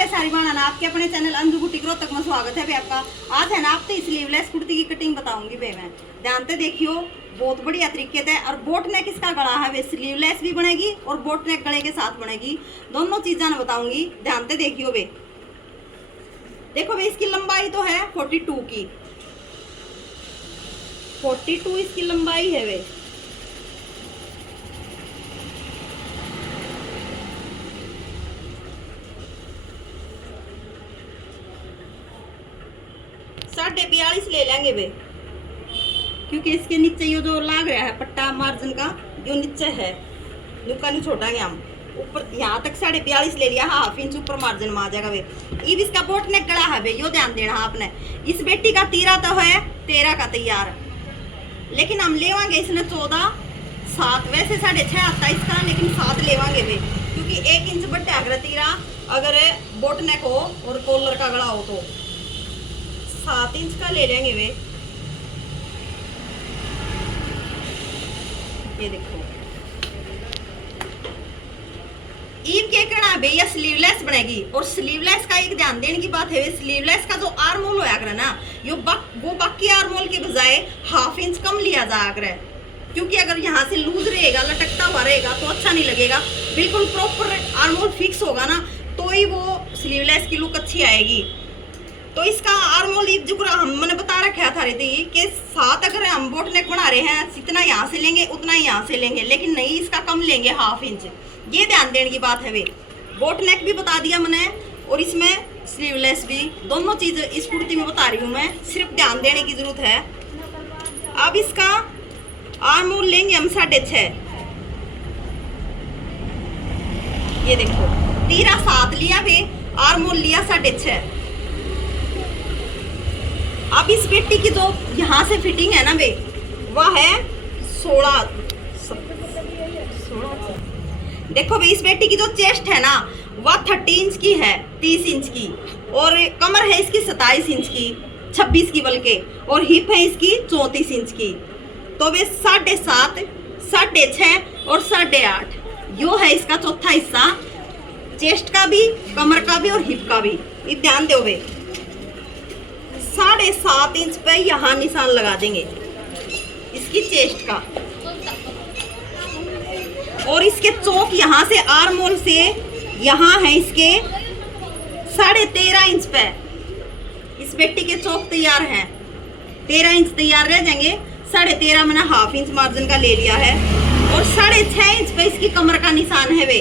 बे सारी बाना आपके अपने चैनल अंजू बुटीक रोहतक में स्वागत है बे आपका। आज है ना आपको स्लीवलेस कुर्ती की कटिंग बताऊंगी बे मैं। ध्यान से देखियो, बहुत बढ़िया तरीके से। और बोट नेक इसका गला है वे, स्लीवलेस भी बनेगी और बोट नेक गले के साथ बनेगी, दोनों चीजें बताऊंगी। ध्यान से देखियो बे। देखो बे, इसकी लंबाई तो है 42 की, 42 इसकी लंबाई है वे। साढ़े 42 ले लेंगे वे, क्योंकि इसके नीचे ये जो लाग रहा है पट्टा मार्जिन का, जो नीचे है नुका नहीं छोड़ेंगे हम, ऊपर यहाँ तक 42.5 ले लिया, हाफ इंच ऊपर मार्जिन में आ जाएगा वे। ये इसका बोट नेक गला है वे, यो ध्यान देना आपने। इस बेटी का 13 तो है, 13 का तैयार, लेकिन हम लेवांगे इसने 14 7, वैसे 6.5 आता है इसका, लेकिन 7 लेवांगे वे, क्योंकि 1 इंच बढ़ा अगर 13 अगर बोट नेक हो और कॉलर का गला हो तो 7 इंच का ले लेंगे वे। ये देखो, ईद के करना बे, या स्लीवलेस बनेगी। और स्लीवलेस का एक ध्यान देने की बात है, स्लीवलेस का जो आर्म होल होया करे ना, वो बाकी आर्म होल के बजाय हाफ इंच कम लिया जाया करे, क्योंकि अगर यहाँ से लूज रहेगा, लटकता हुआ रहेगा तो अच्छा नहीं लगेगा। बिल्कुल प्रॉपर आर्म होल फिक्स होगा ना, तो ही वो स्लीवलेस की लुक अच्छी आएगी। तो इसका आर्मोल जुगरा हमने बता रखा था थी कि 7 अगर हम बोट नेक बना रहे हैं, जितना यहाँ से लेंगे उतना ही यहाँ से लेंगे, लेकिन नहीं इसका कम लेंगे, हाफ इंच। ये ध्यान देने की बात है वे। बोट नेक भी बता दिया मैंने, और इसमें स्लीवलेस भी, दोनों चीज इस कुर्ती में बता रही हूँ मैं, सिर्फ ध्यान देने की जरूरत है। अब इसका आर्मोल लेंगे हम 6.5। ये देखो, 13 7 लिया वे, आर्मोल लिया 6.5। अब इस पेटी की जो यहाँ से फिटिंग है ना वे, वह है 16। देखो भाई, इस पेटी की जो चेस्ट है ना, वह 30 इंच की है, 30 इंच की, और कमर है इसकी 27 इंच की, 26 की बल्कि, और हिप है इसकी 34 इंच की। तो वे 7.5 6.5 और 8.5 यो है इसका चौथा हिस्सा, चेस्ट का भी, कमर का भी और हिप का भी। ये ध्यान दो वे, 7.5 इंच पे यहाँ निशान लगा देंगे इसकी चेस्ट का, और इसके चौक यहाँ से आर्मोल से यहाँ है इसके 13.5 इंच पे। इस बेटी के चौक तैयार हैं, 13 इंच तैयार रह जाएंगे। 13.5 मैंने हाफ इंच मार्जिन का ले लिया है, और 6.5 इंच पे इसकी कमर का निशान है वे।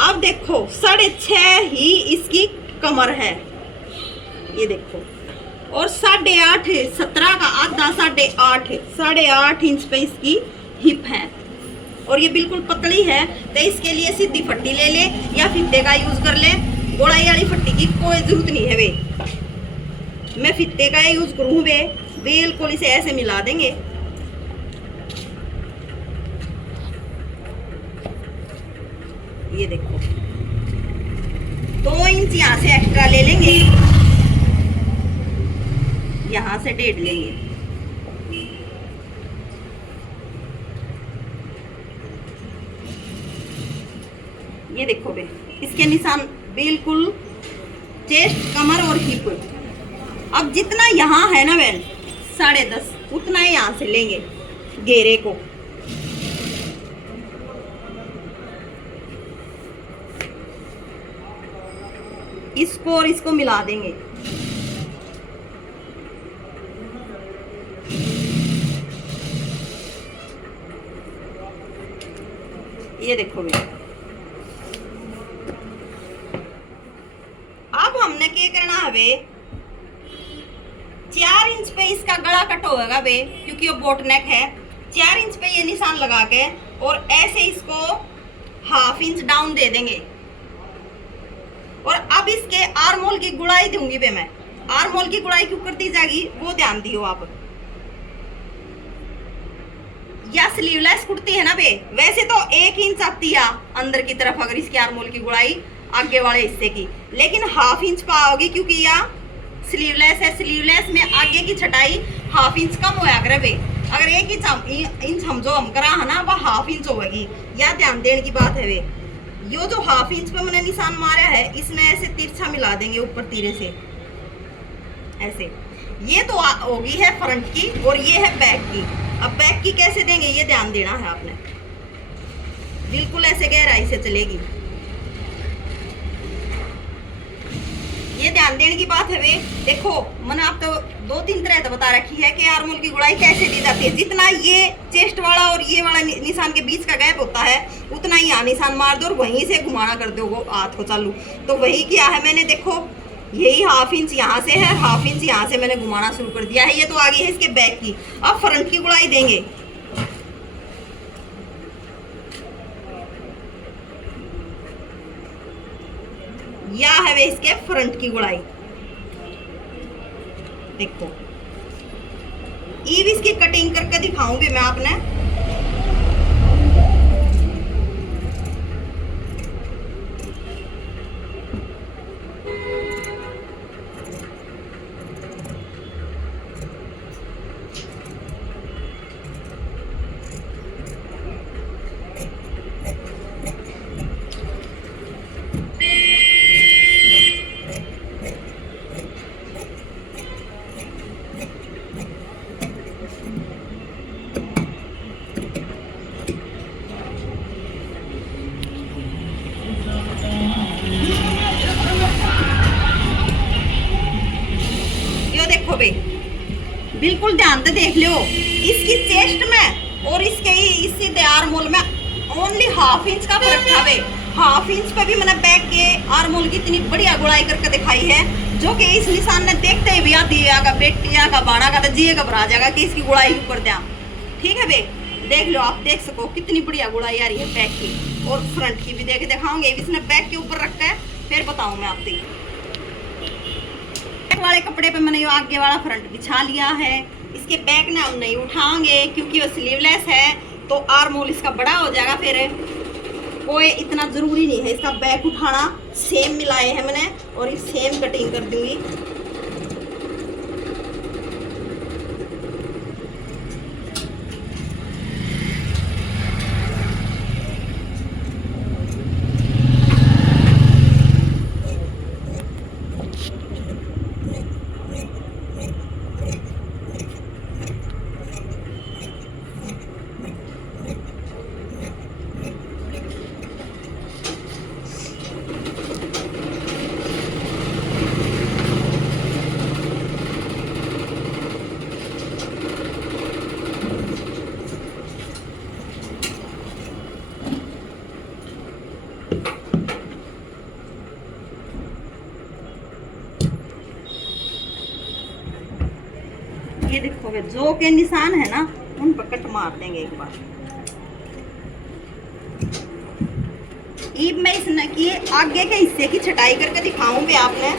अब देखो, 6.5 ही इसकी कमर है, ये देखो, और 8.5 17 का आधा 8.5 इंच पे इसकी हिप है, और ये बिल्कुल पतली है। तो इसके लिए सीधी फट्टी ले ले या फित्ते का यूज कर ले, गोलाई वाली फट्टी की कोई जरूरत नहीं है वे। मैं फित्ते का यूज करूँ वे, बिल्कुल इसे ऐसे मिला देंगे। ये देखो, 2 इंच यहाँ से एक्स्ट्रा ले लेंगे, यहाँ से 1.5 लेंगे। ये देखो बे, इसके निशान बिल्कुल चेस्ट, कमर और हिप। अब जितना यहाँ है ना बहन 10.5, उतना ही यहाँ से लेंगे घेरे को। इसको और इसको मिला देंगे। ये देखो बे, अब हमने क्या करना है बे, 4 इंच पे इसका गला कट होगा बे, क्योंकि वो बोट नेक है। 4 इंच पे ये निशान लगा के, और ऐसे इसको हाफ इंच डाउन दे देंगे। और अब इसके आर्मोल की गुड़ाई दूंगी बे मैं। आर्मोल की गुड़ाई क्यों करती जाएगी वो ध्यान दियो आप। या स्लीवलेस कुर्ती है ना बे, वैसे तो 1 इंच आती है अंदर की तरफ अगर इसके आर्मोल की गुड़ाई आगे वाले हिस्से की, लेकिन हाफ इंच पाओगी, क्योंकि यह स्लीवलेस है। स्लीवलेस में आगे की छटाई हाफ इंच कम होया करे बे। अगर 1 इंच हम जो हम करा है ना, वह हाफ इंच होगी। यह ध्यान देने की बात है वे। यो जो हाफ इंच पे मैंने निशान मारा है इसमें ऐसे तिरछा मिला देंगे ऊपर तीरे से ऐसे। ये तो होगी है फ्रंट की और ये है बैक की। अब बैक की कैसे देंगे ये ध्यान देना है आपने, बिल्कुल ऐसे गहराई से चलेगी, ये ध्यान देने की बात है वे। देखो मैंने आप तो 2-3 तरह तो बता रखी है कि आर्मोल की गुड़ाई कैसे दी जाती है। जितना ये चेस्ट वाला और ये वाला निशान के बीच का गैप होता है उतना ही यहाँ निशान मार दो और वहीं से घुमाना कर दो हाथ को चालू। तो वही किया है मैंने, देखो यही हाफ इंच यहाँ से है, हाफ इंच यहाँ से मैंने घुमाना शुरू कर दिया है। ये तो आ गई है इसके बैक की। अब फ्रंट की गुड़ाई देंगे। या है वे इसके फ्रंट की गुड़ाई। देखो ईव इसकी कटिंग करके दिखाऊंगी मैं आपने। बिल्कुल ध्यान से देख लो, इसकी चेस्ट में और इसके इसी आर्मोल में ओनली हाफ इंच का फर्क था वे। हाफ इंच पे भी मैंने बैक के आर्मोल की इतनी बढ़िया गुड़ाई करके दिखाई है, जो कि इस निशान ने देखते ही भैया दिया का बेटिया का बाड़ा का तो जी घबरा जाएगा कि इसकी गुड़ाई ऊपर दिया। ठीक है बे, देख लो, आप देख सको कितनी बढ़िया गुड़ाई आ रही है बैक की। और फ्रंट की भी देख दिखाऊंगे, इसने बैक के ऊपर रखा है फिर बताऊं मैं आपको। वाले कपड़े पे मैंने ये आगे वाला फ्रंट बिछा लिया है। इसके बैक ना हम नहीं उठाएंगे क्योंकि वो स्लीवलेस है तो आर्मोल इसका बड़ा हो जाएगा, फिर कोई इतना ज़रूरी नहीं है इसका बैक उठाना। सेम मिलाए हैं मैंने और इस सेम कटिंग कर दूंगी। ये देखोगे जो के निशान है ना उन पर कट मार देंगे एक बार। ईब मैं इस की आगे के हिस्से की छटाई करके दिखाऊंगी आपने।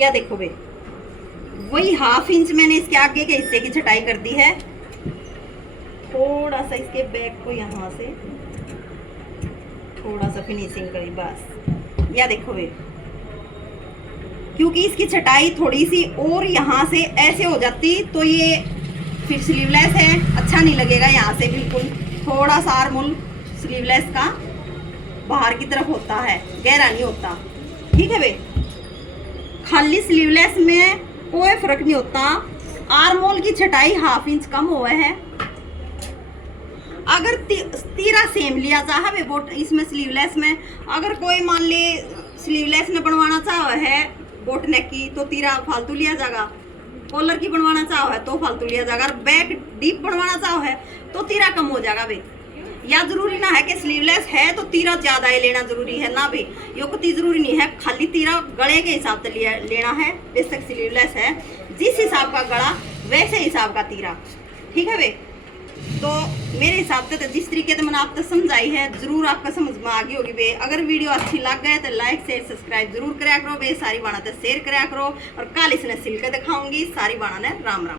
या देखो भाई, वही हाफ इंच मैंने इसके आगे के हिस्से की छटाई कर दी है। थोड़ा सा इसके बैक को यहाँ से थोड़ा सा फिनिशिंग करी बस। या देखो भाई, क्योंकि इसकी छटाई थोड़ी सी और यहाँ से ऐसे हो जाती तो ये फिर स्लीवलेस है, अच्छा नहीं लगेगा। यहाँ से बिल्कुल थोड़ा सा आर्मोल स्लीवलेस का बाहर की तरफ होता है, गहरा नहीं होता। ठीक है भाई, खाली स्लीवलेस में कोई फर्क नहीं होता। आर्मोल की छटाई हाफ इंच कम हुआ है। अगर तीरा सेम लिया चाहे बोट इसमें स्लीवलेस में, अगर कोई मान ले स्लीवलेस में बनवाना चाहे है बोट नेक की तो तीरा फालतू लिया जाएगा, कॉलर की बनवाना चाहे है तो फालतू लिया जाएगा, और बैक डीप बनवाना चाहे है तो तीरा कम हो जाएगा भाई। या जरूरी ना है कि स्लीवलेस है तो तीरा ज्यादा ही लेना जरूरी है ना भाई, यो कति जरूरी नहीं है। खाली तीरा गले के हिसाब से लेना है। बेशक स्लीवलेस है जिस हिसाब का गला वैसे हिसाब का तीरा। ठीक है बे। तो मेरे हिसाब से तो जिस तरीके से मैंने आपको समझाई है जरूर आपका समझ में आ गई होगी बे। अगर वीडियो अच्छी लग गए तो लाइक शेयर सब्सक्राइब जरूर करा करो बे। सारी बाणा तो शेयर करा करो और कल इसने सिल के दिखाऊंगी। सारी बाणा ने राम राम।